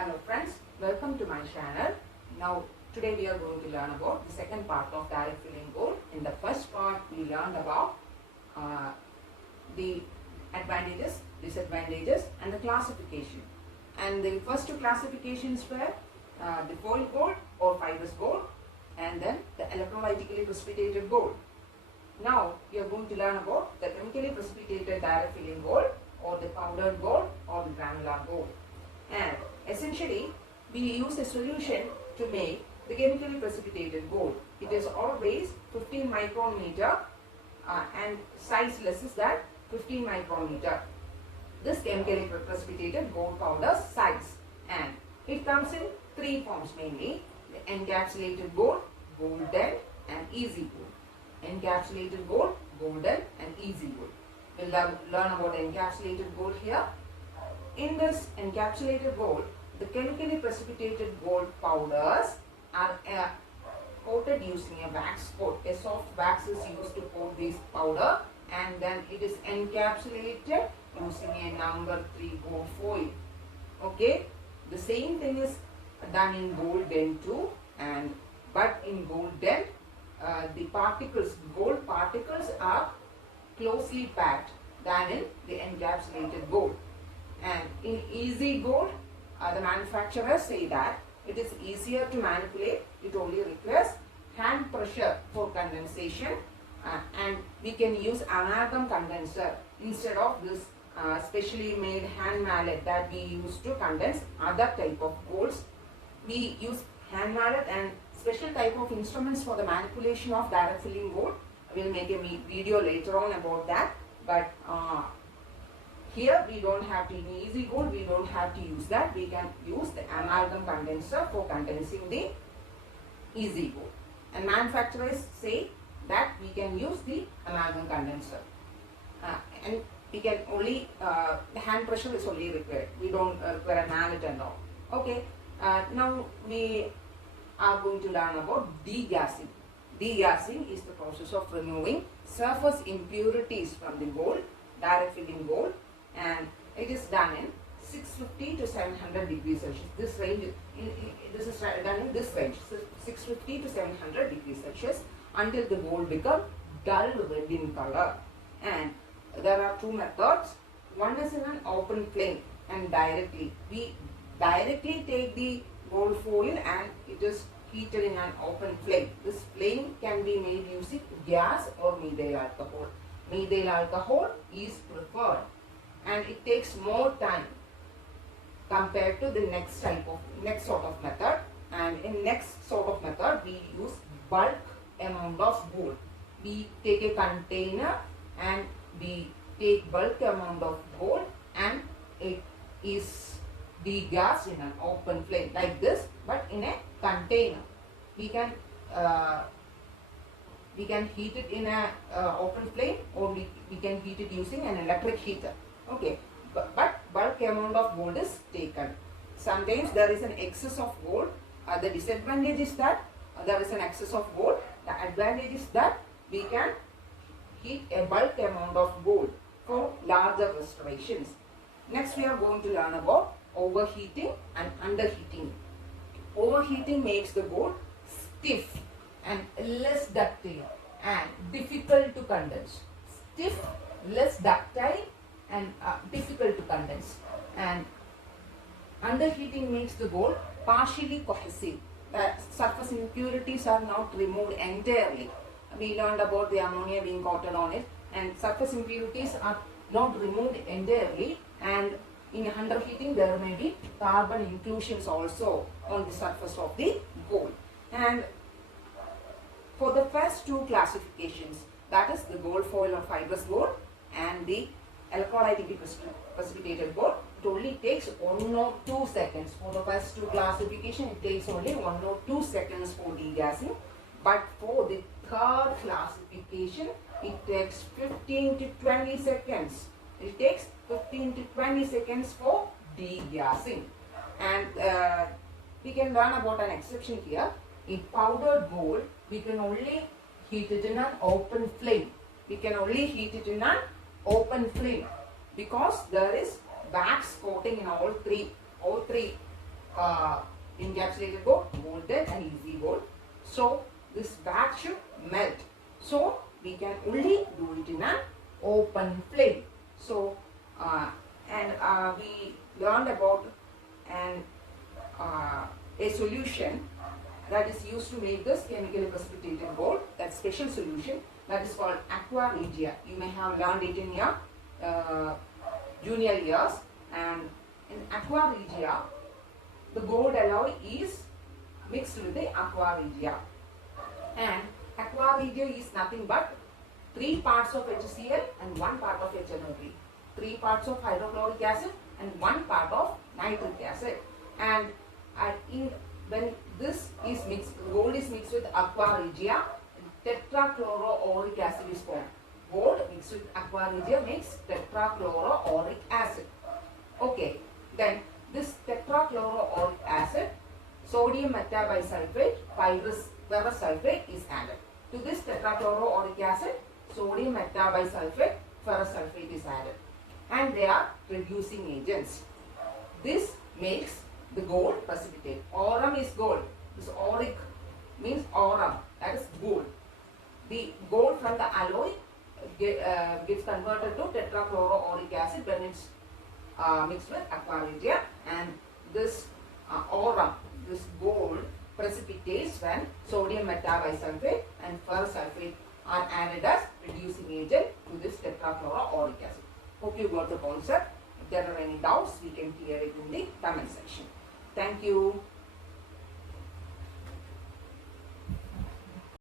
Hello friends, welcome to my channel. Now today we are going to learn about the second part of direct filling gold. In the first part we learned about the advantages, disadvantages and the classification. And the first two classifications were the foil gold or fibrous gold and then the electrolytically precipitated gold. Now we are going to learn about the chemically precipitated direct filling gold or the powdered gold or the granular gold. And essentially we use a solution to make the chemically precipitated gold. It is always 15 micrometer and size less is that 15 micrometer. This chemically precipitated gold powder size, and it comes in three forms mainly: the encapsulated gold, golden and easy gold. Encapsulated gold, golden and easy gold. We'll learn about encapsulated gold here. In this encapsulated gold, the chemically precipitated gold powders are coated using a wax coat. A soft wax is used to coat this powder, and then it is encapsulated using a number 3 gold foil. Okay, the same thing is done in golden too, but in golden the gold particles are closely packed than in the encapsulated gold. And in easy gold, the manufacturers say that it is easier to manipulate. It only requires hand pressure for condensation, and we can use amalgam condenser instead of this specially made hand mallet that we use to condense other type of golds. We use hand mallet and special type of instruments for the manipulation of direct filling gold. We will make a video later on about that, but here we don't have to, in easy gold we don't have to use that. We can use the amalgam condenser for condensing the easy gold, and manufacturers say that we can use the amalgam condenser, and we can only the hand pressure is only required. We don't require a mallet and all. Okay, now we are going to learn about degassing. Degassing is the process of removing surface impurities from the gold, direct filling gold, and it is done in 650 to 700 degrees Celsius. This range, this is done in this range, 650 to 700 degrees Celsius, until the gold becomes dull red in color. And there are two methods. One is in an open flame, and we directly take the gold foil and it is heated in an open flame. This flame can be made using gas or methyl alcohol. Methyl alcohol is preferred, and it takes more time compared to the next sort of method. And in next sort of method we use bulk amount of gold. We take a container and we take bulk amount of gold, and it is degassed in an open flame like this, but in a container. We can heat it in a open flame, or we can heat it using an electric heater. Okay, but bulk amount of gold is taken. Sometimes there is an excess of gold. The disadvantage is that there is an excess of gold. The advantage is that we can heat a bulk amount of gold for larger restorations. Next we are going to learn about overheating and underheating. Overheating makes the gold stiff and less ductile and difficult to condense. Stiff, less ductile and difficult to condense. And underheating makes the gold partially cohesive. Surface impurities are not removed entirely. We learned about the ammonia being coated on it, and surface impurities are not removed entirely, and in underheating there may be carbon inclusions also on the surface of the gold. And for the first two classifications, that is the gold foil or fibrous gold and the electrolytically precipitated gold, it only takes 1 or 2 seconds. For the first two classification, it takes only 1 or 2 seconds for degassing, but for the third classification, it takes 15 to 20 seconds. It takes 15 to 20 seconds for degassing. And we can learn about an exception here. In powdered gold, we can only heat it in an open flame. We can only heat it in an open flame because there is wax coating in all three encapsulated gold, molten and easy gold. So this vat should melt. So we can only do it in an open flame. So we learned about a solution that is used to make this chemically precipitated gold, that special solution that is called aqua regia. You may have learned it in your junior years. And in aqua regia, the gold alloy is mixed with the aqua regia. And aqua regia is nothing but 3 parts of HCl and 1 part of HNO3. 3 parts of hydrochloric acid and 1 part of nitric acid. And when this is mixed, gold is mixed with aqua regia, tetrachloroauric acid is formed. Gold mixed with aqua regia makes tetrachloroauric acid. Okay, then this tetrachloroauric acid, sodium metabisulfate, ferrous sulfate is added. To this tetrachloroauric acid, sodium metabisulfate, ferrous sulfate is added. And they are reducing agents. This makes the gold precipitate. Aurum is gold. This auric means aurum, that is gold. The gold from the alloy gets converted to tetrachloroauric acid when it's mixed with aqua regia, and this aurum, this gold, precipitates when sodium metabisulfate and ferrous sulfate are added as reducing agent to this tetrachloroauric acid. Hope you got the concept. If there are any doubts, we can clear it in the comment section. Thank you.